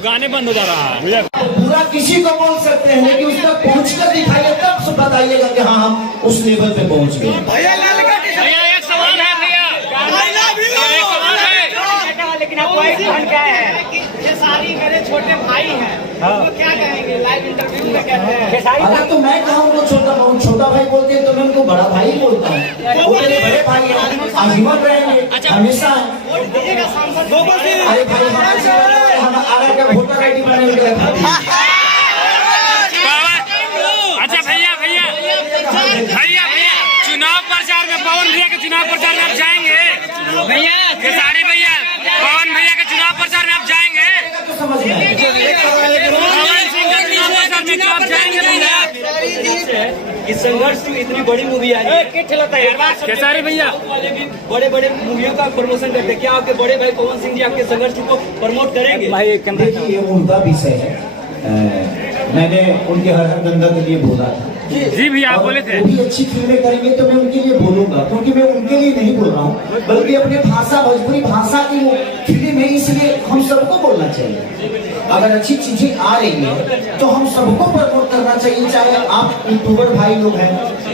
गाने बंद हो जा रहा है। पूरा किसी को बोल सकते हैं लेकिन उसका पहुँच कर दिखाइए, तब बताइएगा कि हाँ हम उस लेवल पे पहुँच गए। भैया एक सवाल है भैया, एक सवाल है, लेकिन आप पॉइंट क्या है कि ये सारी मेरे छोटे भाई हैं, वो क्या कहेंगे लाइव इंटरव्यू में कहते हैं। अगर तो मैं कहूँ उनको छोटा भाई बोलते हैं तो मैं उनको बड़ा भाई बोलता हूँ। वो मेरे बड़े भाई हैं, आजीवन रहेंगे हमेशा। अरे भाई हम आगे का वोटर आईडी बनाने के लिए। अच्छा भैया भैया भैया भैया चुनाव प्रचार में पवन भैया के चुनाव प्रचार में आप जाएंगे भैया? खेसारी भैया पवन भैया के चुनाव प्रचार में आप जाएंगे? समझ में पवन सिंह के चुनाव प्रचार में आप जाएंगे भैया? इस संघर्ष की इतनी बड़ी मूवी आई है, खेसारी भैया वाले भी बड़े बड़े मूवियों का प्रमोशन करते हैं। क्या आपके बड़े भाई पवन सिंह जी आपके संघर्ष को प्रमोट करेंगे? देखिए ये उनका विषय है। मैंने उनके हर गंगा के लिए बोला था जी भैया आप बोले थे वो भी अच्छी फिल्में करेंगे तो मैं उनके लिए बोलूंगा, क्योंकि मैं उनके लिए नहीं बोल रहा हूँ बल्कि अपने भाषा भोजपुरी भाषा की वो फिल्म है, इसलिए हम सबको बोलना चाहिए। अगर अच्छी चीजें आ रही है तो हम सबको प्रमोट करना चाहिए, चाहे आप यूट्यूबर भाई लोग हैं।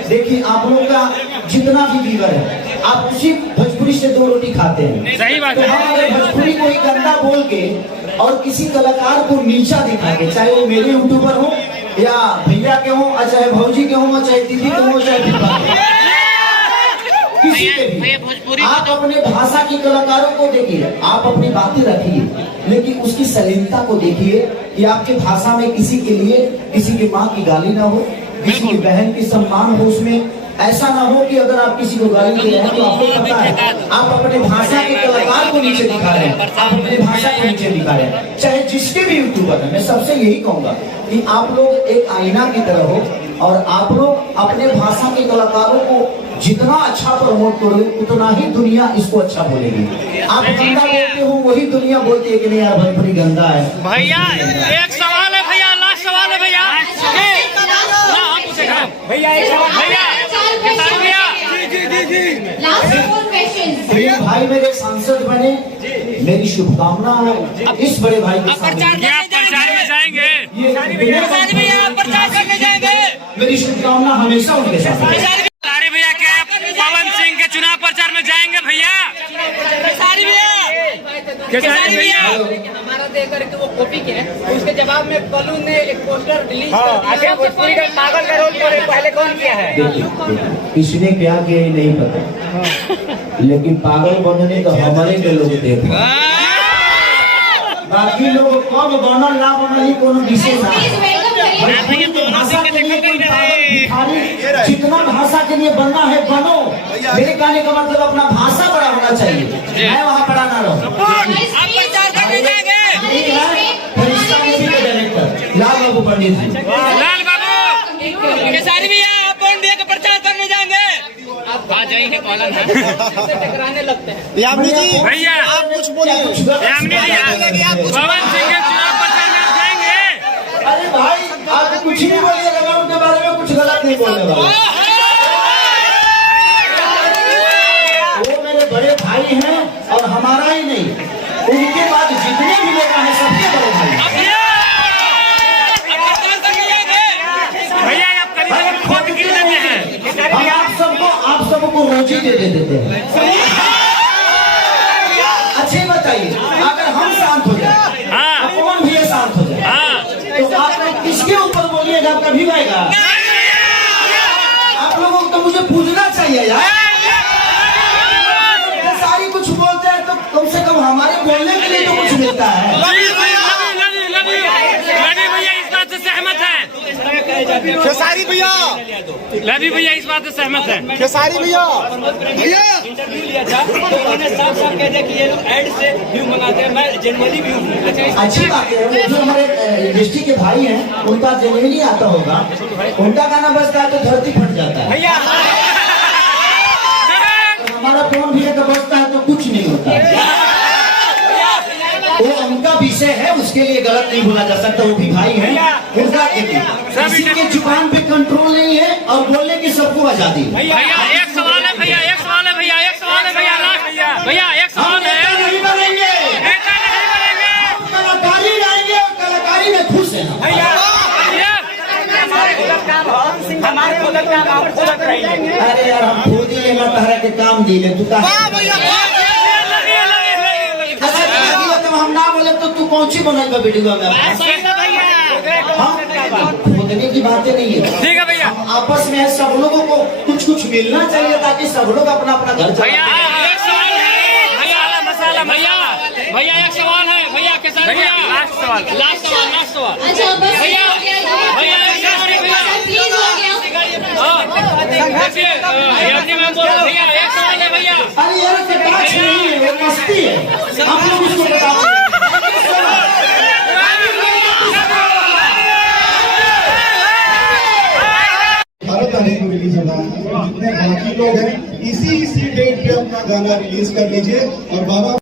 देखिए आप लोग का जितना भी व्यूअर है आप उसी भोजपुरी से दो रोटी खाते हैं। सही बात है। तो हम अगर भोजपुरी को ही गंदा बोल के और किसी कलाकार को नीचा दिखा के, चाहे वो मेरे यूट्यूबर हो या भैया के हो, चाहे भौजी के हो, चाहे दीदी के हो, चाहे किसी के भी, आप अपने भाषा की कलाकारों को देखिए, आप अपनी बातें रखिए लेकिन उसकी सलीलता को देखिए कि आपके भाषा में किसी के लिए किसी की माँ की गाली ना हो, किसी की बहन की सम्मान हो। उसमें ऐसा ना हो कि अगर आप किसी को गाली दे रहे हैं तो आपको पता है आप अपने भाषा के कलाकार को नीचे दिखा रहे हैं, आप अपने भाषा को नीचे दिखा रहे हैं। चाहे जिसके भी यूट्यूबर है, मैं सबसे यही कहूंगा कि आप लोग एक आईना की तरह हो और आप लोग अपने भाषा के कलाकारों को जितना अच्छा प्रमोट करोगे उतना ही दुनिया इसको अच्छा बोलेगी। आप गंदा बोलते हो वही दुनिया बोलती है कि नहीं यार भोजपुरी गंदा है। भैया एक सवाल है भैया, लास्ट सवाल है भैया। भैया एक सवाल भैया मेरे भाई मेरे सांसद बने, मेरी शुभकामना है इस बड़े भाई के साथ। क्या आप प्रचार में जाएंगे? प्रचार करने जाएंगे। मेरी शुभकामना हमेशा उनके साथ है। खेसारी भैया क्या आप पवन सिंह के चुनाव प्रचार में जाएंगे भैया? खेसारी भैया हमारा दे करके वो कॉपी के उसके जवाब में कलू ने एक पोस्टर रिलीज कर दिया। पागल का रोल पहले कौन किया है? देखिए किसने क्या किया ये नहीं पता, लेकिन पागल बनने तो हमारे के लोग थे। बाकी लोग कब बनल ना बनल कोनो विशेष जितना भाषा के लिए बनना है बनो। मेरे कहने का मतलब अपना भाषा बड़ा होना चाहिए, मैं वहाँ बड़ा ना रहूँ। डायरेक्टर लाल बाबू पंडित जी, लाल बाबू खेसारी भैया आप कौन भैया का प्रचार करने जाएंगे? आप आ जाएंगे कॉलम है टकराने लगते हैं। यामिनी जी भैया आप कुछ बोलिए। यामिनी जी पवन सिंह के चुनाव प्रचार में आप जाएंगे? अरे भाई आप कुछ नहीं बोलिएगा, मैं उनके बारे में कुछ गलत नहीं बोलने वाला। वो मेरे बड़े भाई हैं और हमारा ही नहीं, उनके बाद जितने भी लोग हैं सबके बड़े भाई। भैया आप कभी खोद गिर लेते हैं? हम आप सबको रोजी दे देते हैं। अच्छे बताइए, अगर हम शांत हो जाए, हाँ कौन भी शांत हो जाए, हाँ तो आप लोग किसके ऊपर बोलिएगा कभी आएगा? आप लोगों को तो मुझे पूछना चाहिए यार। सारी कुछ बोलते हैं तो कम से कम हमारे बोलने के लिए तो कुछ मिलता है। लवी भैया इस बात से सहमत है? खेसारी भैया, लवी भैया इस बात से सहमत है? खेसारी भैया भैया इंटरव्यू लिया था तो उन्होंने साफ साफ कह दिया कि ये लोग एड से व्यू मंगाते हैं, मैं जनरली व्यू। अच्छी बात है, जो हमारे इंडस्ट्री के भाई हैं उनका जेन्युइनली आता होगा, उनका गाना बजता है तो धरती फट जाता है। भैया हमारा कौन भैया का बजता है तो कुछ नहीं होता है। वो उनका विषय है, उसके लिए गलत नहीं बोला जा सकता। वो भी भाई है, उनका किसी के जुबान पे कंट्रोल नहीं है और बोलने की सबको आजादी है। भैया एक सवाल है भैया, एक सवाल है भैया, एक सवाल है भैया, लास्ट भैया एक सवाल है। नहीं बनेंगे, नेता नहीं बनेंगे, कलाकारी लाएंगे तहरा के काम दिले तू का हम ना बोले तो तू कौन सी बनाएगा वीडियो में बोलने की बातें नहीं है। ठीक है भैया। आपस में सब लोगों को कुछ कुछ मिलना चाहिए ताकि सब लोग अपना अपना घर भैया एक सवाल है भैया मसाला भैया भैया एक सवाल है भैया किसान भैया लास्ट सवाल अच्छा बस भैया हो गया भैया एक सवाल है भैया प्लीज हो गया हाँ देखिए हिरण्य में बोलो भैया एक सवाल है भैया अरे यार कटाक्ष नहीं है, वो मस्ती है। आप लोग उसको बताओ। भारत आने को रिलीज होना है, जितने बाकी लोग हैं इसी डेट पे अपना गाना रिलीज कर लीजिए और बाबा